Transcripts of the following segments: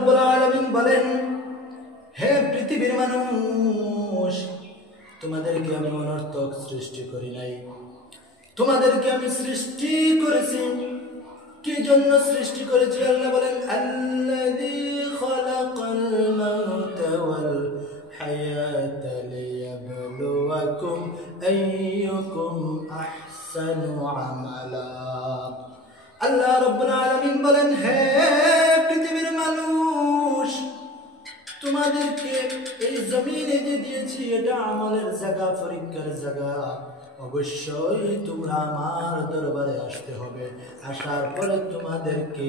রব্বুল আলামিন বলেন, হে পৃথিবীর মানুষ, তোমাদেরকে আমি অনর্থক সৃষ্টি করি নাই, তোমাদেরকে আমি সৃষ্টি করেছি। কি জন্য সৃষ্টি করেছি? আল্লাহ বলেন, আল্লাযী খালাকাল মাউতা ওয়াল হায়াতা লিয়াবলুয়াকুম আইয়ুকুম আহসানু আমালা। আল্লাহ রাব্বুল আলামিন বলেন, হে পৃথিবীর মানুষ, তোমাদেরকে এই জমিনে যে দিয়েছি এটা আমলের জায়গা, পরীক্ষার জায়গা। অবশ্যই তোমরা আমার দরবারে আসতে হবে। আসার পরে তোমাদেরকে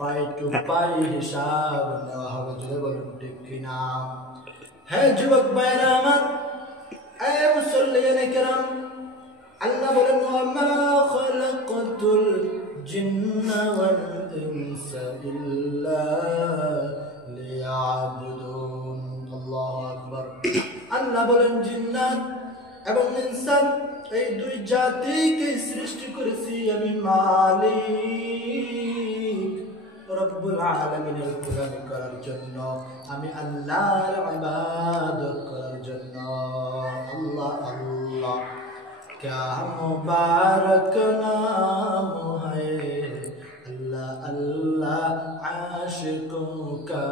পাই টু পাই হিসাব নেওয়া হবে। যদি বলুন ঠিক কিনা? হ্যাঁ যুবক ভাইরা আমার, মুসল্লিয়ানে কেরাম, আল্লাহ বলেন, ওয়ামা খালাকাতুল জিন্না ওয়াল ইনসা ইল্লা লিয়াবুদুন। আল্লাহু আকবার। আল্লাহ বলেন, জিন্নাত এবং ইনসান এই দুই জাতিকে সৃষ্টি করেছি আমি মালিক রব্বুল আলামিনের গোলামি করার জন্য, আমি আল্লাহর ইবাদত করার জন্য। আল্লাহ আল্লাহ क्या मुबारक नाम है, अल्लाह अल्लाह आशिकों का